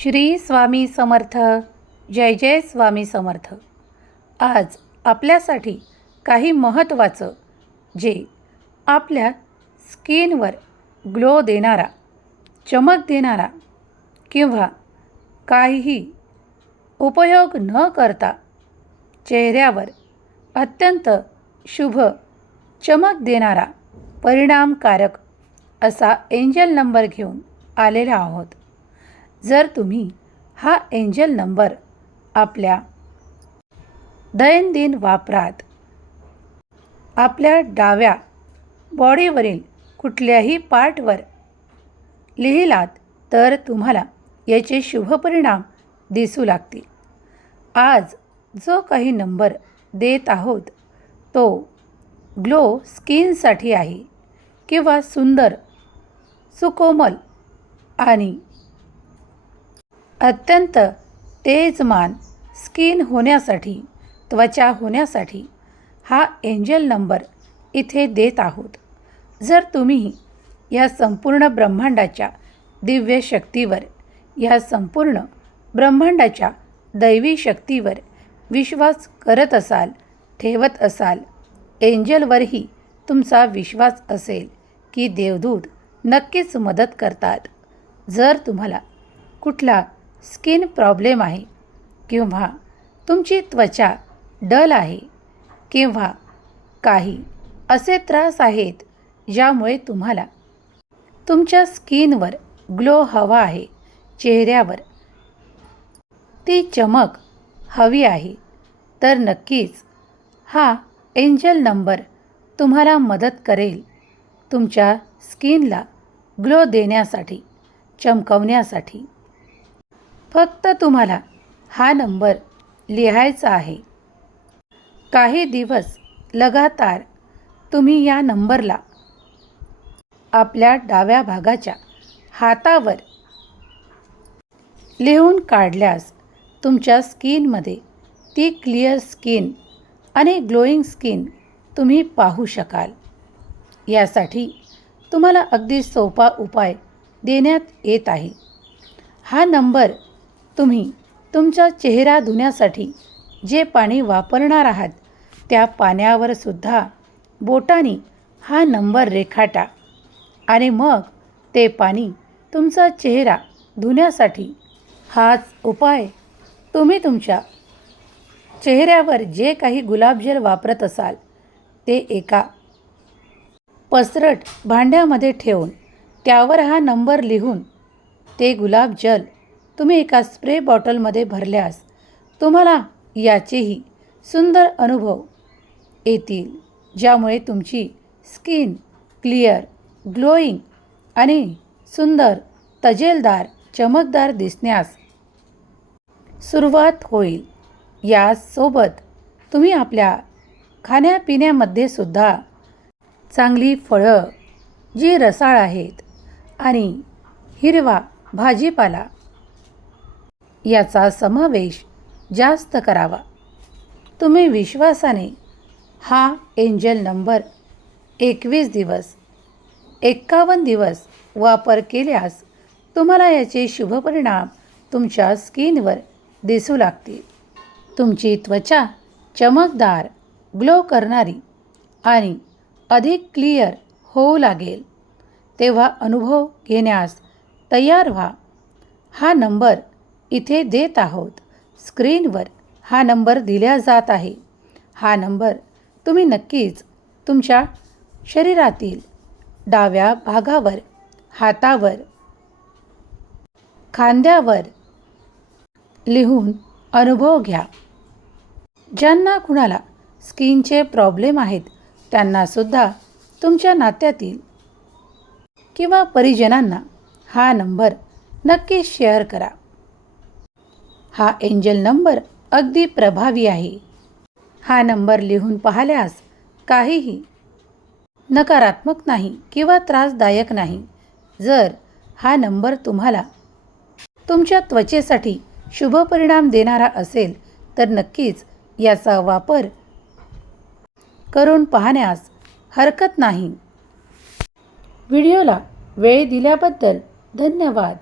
श्री स्वामी समर्थ. जय जय स्वामी समर्थ. आज आपल्यासाठी काही महत्त्वाचं जे आपल्या स्किनवर ग्लो देणारा, चमक देणारा किंवा काहीही उपयोग न करता चेहऱ्यावर अत्यंत शुभ चमक देणारा, परिणामकारक असा एंजल नंबर घेऊन आलेला आहोत. जर तुम्ही हा एंजल नंबर आपल्या दैनंदिन वापरात आपल्या डाव्या बॉडीवरील कुठल्याही पार्टवर लिहिलात तर तुम्हाला याचे शुभ परिणाम दिसू लागतील. आज जो काही नंबर देत आहोत तो ग्लो स्किनसाठी आहे किंवा सुंदर, सुकोमल आणि अत्यंत तेजमान स्किन होण्यासाठी, त्वचा होण्यासाठी हा एंजल नंबर इथे देत आहोत. जर तुम्ही या संपूर्ण ब्रह्मांडाच्या दिव्य शक्तीवर, या संपूर्ण ब्रह्मांडाच्या दैवी शक्तीवर विश्वास करत असाल, ठेवत असाल, एंजलवरही तुमचा विश्वास असेल की देवदूत नक्कीच मदत करतात. जर तुम्हाला कुठला स्किन प्रॉब्लेम आहे किंवा तुमची त्वचा डल आहे किंवा काही असे त्रास आहेत ज्यामुळे तुम्हाला तुमच्या स्किनवर ग्लो हवा आहे, चेहऱ्यावर ती चमक हवी आहे, तर नक्कीच हा एंजल नंबर तुम्हाला मदत करेल तुमच्या स्किनला ग्लो देण्यासाठी, चमकवण्यासाठी. फक्त तुम्हाला हा नंबर लिहायचा आहे. काही दिवस लगातार तुम्ही या नंबरला आपल्या डाव्या भागाच्या हातावर लिहून काढल्यास तुमच्या स्किनमध्ये ती क्लिअर स्किन आणि ग्लोईंग स्किन तुम्ही पाहू शकाल. यासाठी तुम्हाला अगदी सोपा उपाय देण्यात येत आहे. हा नंबर तुम्ही तुमचा चेहरा धुण्यासाठी जे पाणी वापरणार आहात त्या पाण्यावर सुद्धा बोटांनी हा नंबर रेखाटा आणि मग ते पाणी तुमचा चेहरा धुण्यासाठी हाच उपाय तुम्ही तुमच्या चेहऱ्यावर जे काही गुलाबजल वापरत असाल ते एका पसरट भांड्यामध्ये ठेवून त्यावर हा नंबर लिहून ते गुलाबजल तुम्ही एका स्प्रे बॉटलमध्ये भरल्यास तुम्हाला याचेही सुंदर अनुभव येतील, ज्यामुळे तुमची स्किन क्लिअर, ग्लोईंग आणि सुंदर, तजेलदार, चमकदार दिसण्यास सुरुवात होईल. यासोबत तुम्ही आपल्या खाण्यापिण्यामध्ये सुद्धा चांगली फळं जी रसाळ आहेत आणि हिरवा भाजीपाला याचा समावेश जास्त करावा. तुम्ही विश्वासाने हा एंजल नंबर 21 दिवस, 51 दिवस वापर केल्यास तुम्हाला याचे शुभ परिणाम तुमच्या स्किनवर दिसू लागतील. तुमची त्वचा चमकदार, ग्लो करणारी आणि अधिक क्लिअर होऊ लागेल. तेव्हा अनुभव घेण्यास तयार व्हा. हा नंबर इथे देत आहोत. स्क्रीनवर हा नंबर दिला जात आहे. हा नंबर तुम्ही नक्कीच तुमच्या शरीरातील डाव्या भागावर, हातावर, खांद्यावर लिहून अनुभव घ्या. ज्यांना कुणाला स्किनचे प्रॉब्लेम आहेत त्यांनासुद्धा तुमच्या नात्यातील किंवा परिजनांना हा नंबर नक्की शेअर करा. हा एंजल नंबर अगदी प्रभावी आहे. हा नंबर लिहून पाहिल्यास काहीही नकारात्मक नाही किंवा त्रासदायक नाही. जर हा नंबर तुम्हाला तुमच्या त्वचेसाठी शुभ परिणाम देणारा असेल तर नक्कीच याचा वापर करून पाहण्यास हरकत नाही. व्हिडिओला वेळ दिल्याबद्दल धन्यवाद.